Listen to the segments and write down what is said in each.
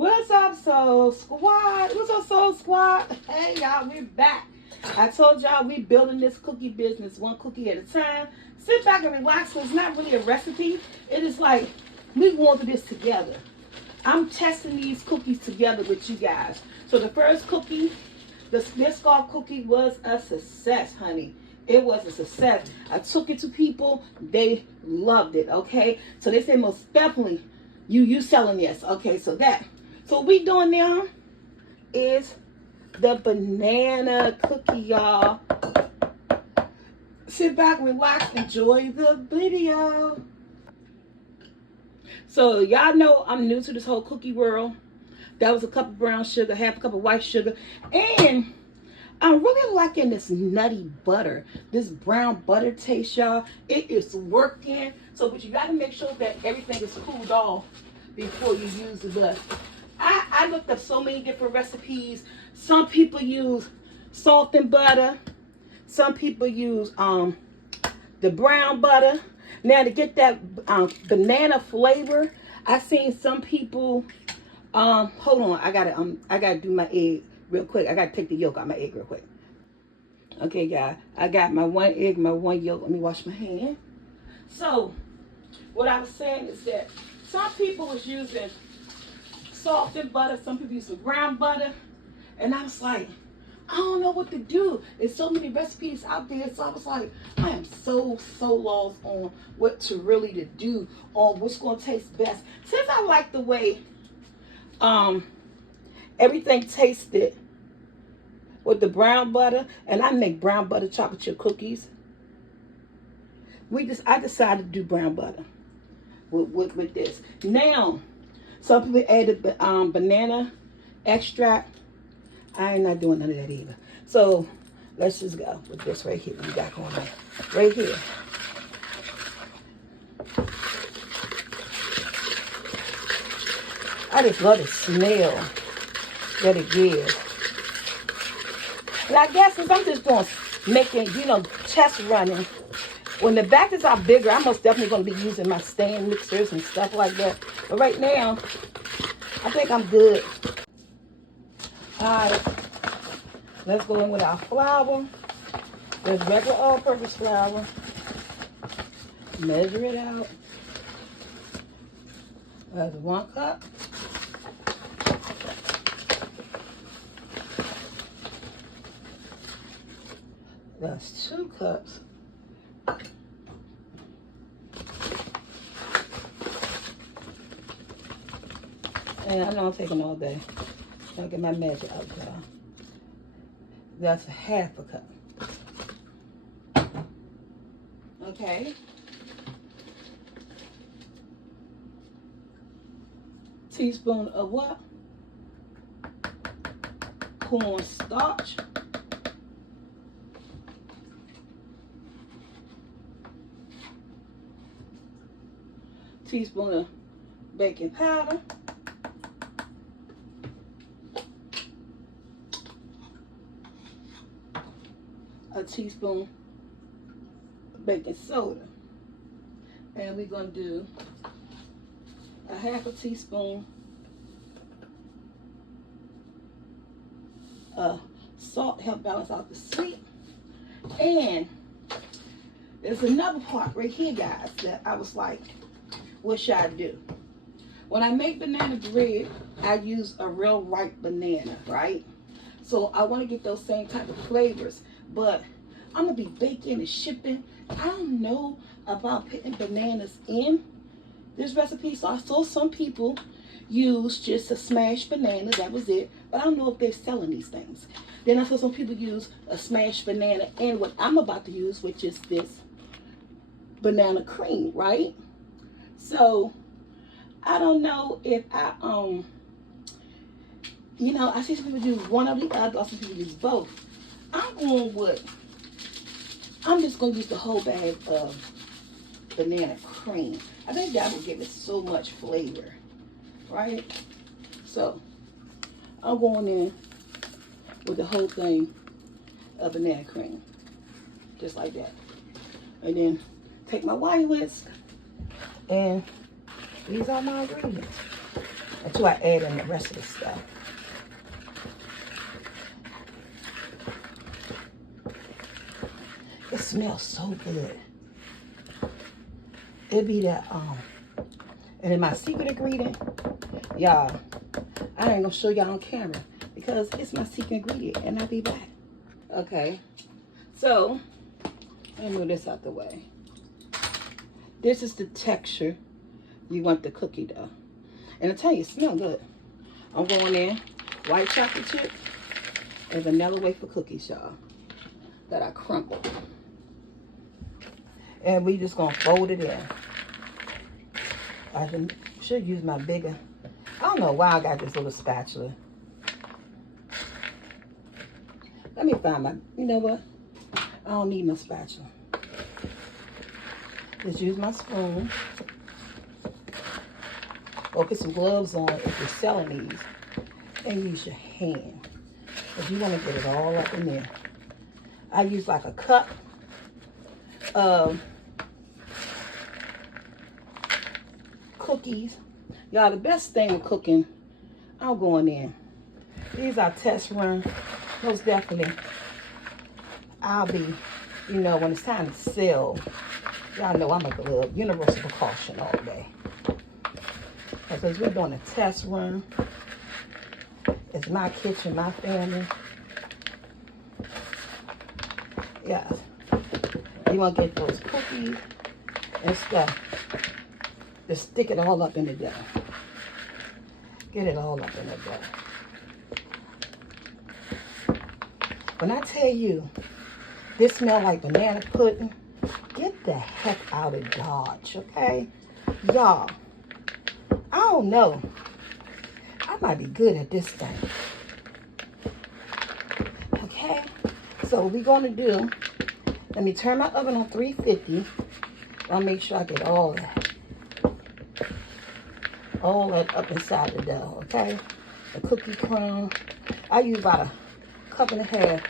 What's up, Soul Squad? What's up, Soul Squad? Hey, y'all, we're back. I told y'all we building this cookie business one cookie at a time. Sit back and relax. It's not really a recipe. It is like we going through this together. I'm testing these cookies together with you guys. So the first cookie, the Biscoff cookie, was a success, honey. It was a success. I took it to people. They loved it, okay? So they said most definitely you selling this. Okay, so what we doing now is the banana cookie, y'all. Sit back, relax, enjoy the video. So y'all know I'm new to this whole cookie world. That was a cup of brown sugar, half a cup of white sugar, and I'm really liking this nutty butter, this brown butter taste, y'all. It is working. So, but you got to make sure that everything is cooled off before you use the butter. I looked up so many different recipes. Some people use salt and butter. Some people use the brown butter. Now to get that banana flavor, I seen some people. Hold on, I gotta do my egg real quick. I gotta take the yolk out my egg real quick. Okay, guys, I got my one egg, my one yolk. Let me wash my hand. So, what I was saying is that some people was using salt and butter. Some people using brown butter, and I was like, I don't know what to do. There's so many recipes out there. So I was like, I am so lost on what to really do on what's gonna taste best. Since I like the way everything tasted with the brown butter, and I make brown butter chocolate chip cookies. I decided to do brown butter with this. Now, some people added banana extract. I ain't not doing none of that either. So let's just go with this right here. We got going on right here. I just love the smell that it gives. And I guess since I'm just doing making, test running, when the batches are bigger, I'm most definitely going to be using my stand mixers and stuff like that. But right now, I think I'm good. Alright, let's go in with our flour. There's regular all-purpose flour. Measure it out. That's 1 cup. That's 2 cups. And I know I'm taking all day. I'll get my measure out, y'all. That's 1/2 cup. Okay. Teaspoon of what? Cornstarch. Teaspoon of baking powder. A teaspoon of baking soda. And we're going to do a 1/2 teaspoon of salt, help balance out the sweet. And there's another part right here, guys, that I was like, what should I do? When I make banana bread, I use a real ripe banana, right? So I want to get those same type of flavors, but I'm going to be baking and shipping. I don't know about putting bananas in this recipe. So I saw some people use just a smashed banana, that was it. But I don't know if they're selling these things. Then I saw some people use a smashed banana and what I'm about to use, which is this banana cream, right? So I don't know if I I see some people do one or the other, or some people use both. I'm just going to use the whole bag of banana cream. I think that will give it so much flavor, right? So I'm going in with the whole thing of banana cream, just like that. And then take my wine whisk, and these are my ingredients. until I add in the rest of the stuff. It smells so good. It be that, and then my secret ingredient, y'all, I ain't gonna show y'all on camera because it's my secret ingredient, and I'll be back. Okay, so let me move this out the way. This is the texture you want the cookie dough. And I tell you, it smells good. I'm going in white chocolate chip and vanilla wafer cookies, y'all, that I crumbled. And we just gonna fold it in. I should use my bigger. I don't know why I got this little spatula. Let me find my, you know what? I don't need no spatula. Just use my spoon. Or put some gloves on if you're selling these. And use your hand. Because you want to get it all up in there. I use like a cup of cookies. Y'all, the best thing with cooking, I'm going in. These are test runs. Most definitely. I'll be, you know, when it's time to sell, y'all know I'm like a little universal precaution all day. Because we're doing a test run. It's my kitchen, my family. Yeah. You want to get those cookies and stuff. Just stick it all up in the dough. Get it all up in the dough. When I tell you, this smells like banana pudding, get the heck out of Dodge, okay? Y'all, I don't know. I might be good at this thing. Okay? So what we're going to do, let me turn my oven on 350. I'll make sure I get all that up inside the dough, okay? The cookie crumb. I use about a cup and a half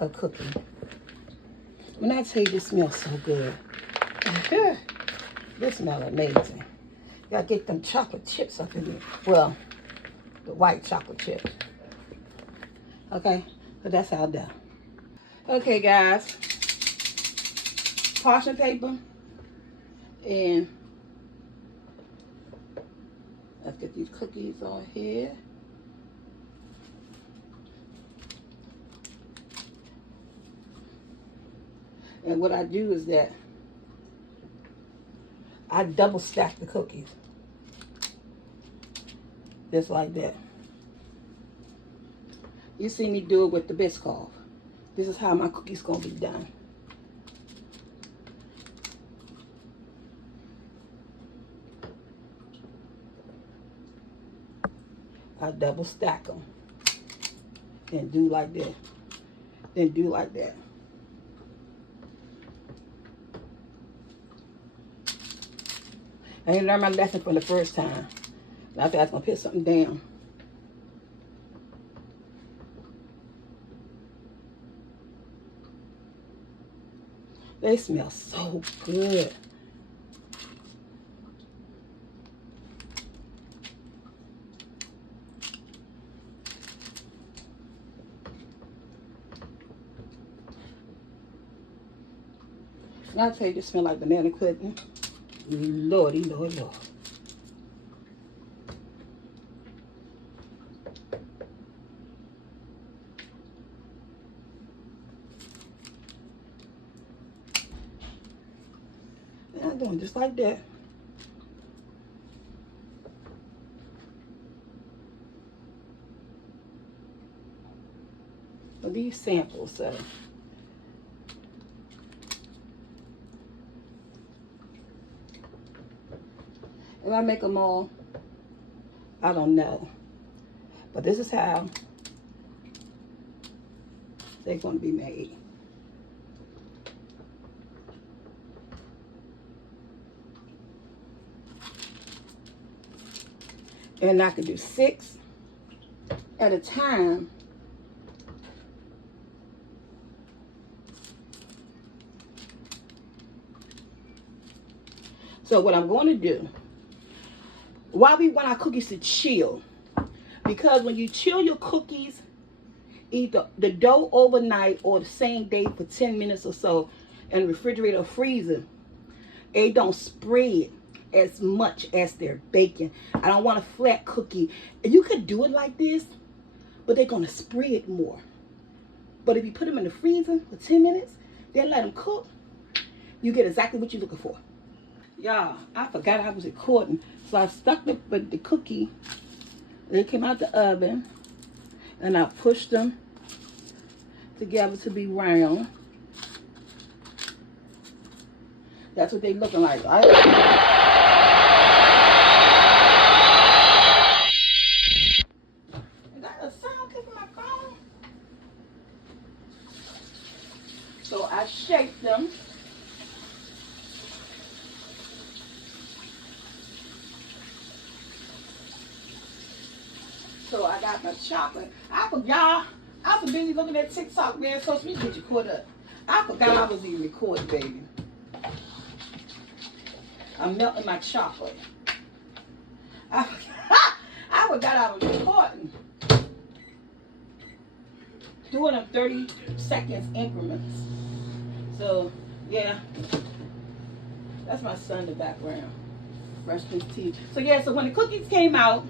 of cookie. When I tell you this smells so good, this smells amazing. You gotta get them chocolate chips up in there. Well, the white chocolate chips. Okay, so that's how done. Okay, guys, parchment paper, and let's get these cookies on here. And what I do is that I double stack the cookies. Just like that. You see me do it with the Biscoff. This is how my cookies gonna be done. I double stack them. Then do like that. Then do like that. I didn't learn my lesson from the first time. I thought I was going to put something down. They smell so good. And I'll tell you, this smell like banana pudding. Lordy, Lord, Lord. And I'm doing just like that. Well, these samples, so. If I make them all, I don't know. But this is how they're going to be made. And I could do 6 at a time. So what I'm going to do, why we want our cookies to chill. Because when you chill your cookies, either the dough overnight or the same day for 10 minutes or so in the refrigerator or freezer, it don't spread as much as they're baking. I don't want a flat cookie. You could do it like this, but they're going to spread more. But if you put them in the freezer for 10 minutes, then let them cook, you get exactly what you're looking for. Y'all, I forgot I was recording. So I stuck the cookie. They came out the oven. And I pushed them together to be round. That's what they looking like. Right? Is that a sound came from my phone? So I shaped them. So I got my chocolate. Y'all, I was busy looking at TikTok, man. So me get you caught up. I forgot I was even recording, baby. I'm melting my chocolate. I forgot I was recording. Doing them 30 seconds increments. So, yeah. That's my son in the background. Brushing his teeth. So, yeah, so when the cookies came out,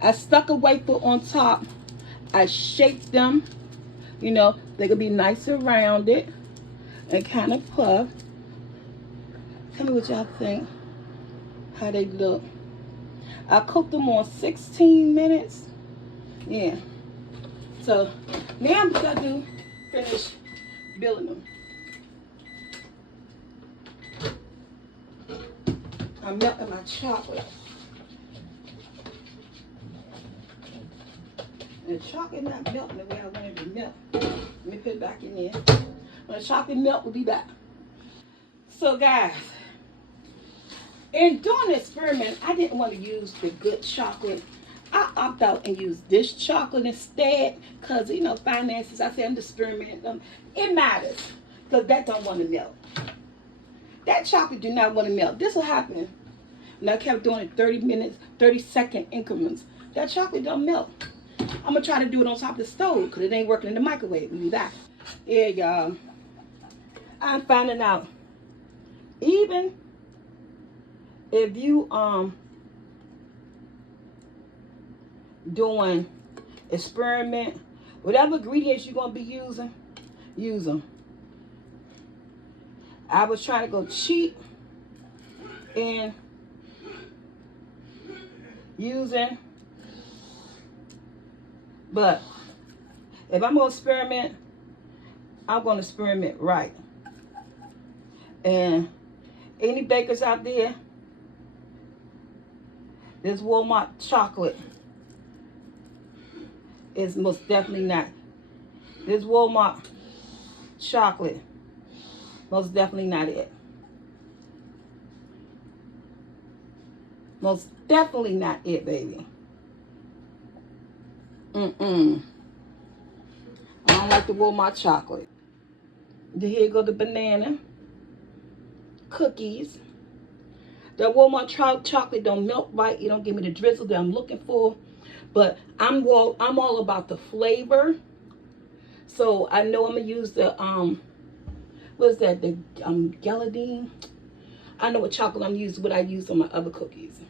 I stuck a wafer on top. I shaped them. You know, they could be nice and rounded and kind of puff. Tell me what y'all think. How they look. I cooked them on 16 minutes. Yeah. So now I'm just gonna finish building them. I'm melting my chocolate. And the chocolate not melting the way I want it to melt. Let me put it back in there. When the chocolate melt, we'll be back. So guys, in doing the experiment, I didn't want to use the good chocolate. I opt out and use this chocolate instead because, you know, finances, I said I'm just experimenting. It matters because that don't want to melt. That chocolate do not want to melt. This will happen. And I kept doing it 30 minutes, 30-second increments. That chocolate don't melt. I'm going to try to do it on top of the stove because it ain't working in the microwave. We'll be back. Yeah, y'all. I'm finding out. Even if you doing experiment, whatever ingredients you're going to be using, use them. I was trying to go cheap in using, but if I'm going to experiment, I'm going to experiment right. And any bakers out there, this Walmart chocolate is most definitely not. This Walmart chocolate, most definitely not it. Most definitely not it, baby. I don't like the Walmart chocolate. Here go the banana. Cookies. The Walmart chocolate don't melt right. It don't give me the drizzle that I'm looking for. But I'm all about the flavor. So I know I'm gonna use the what is that? The Galadine. I know what chocolate I'm using. What I use on my other cookies.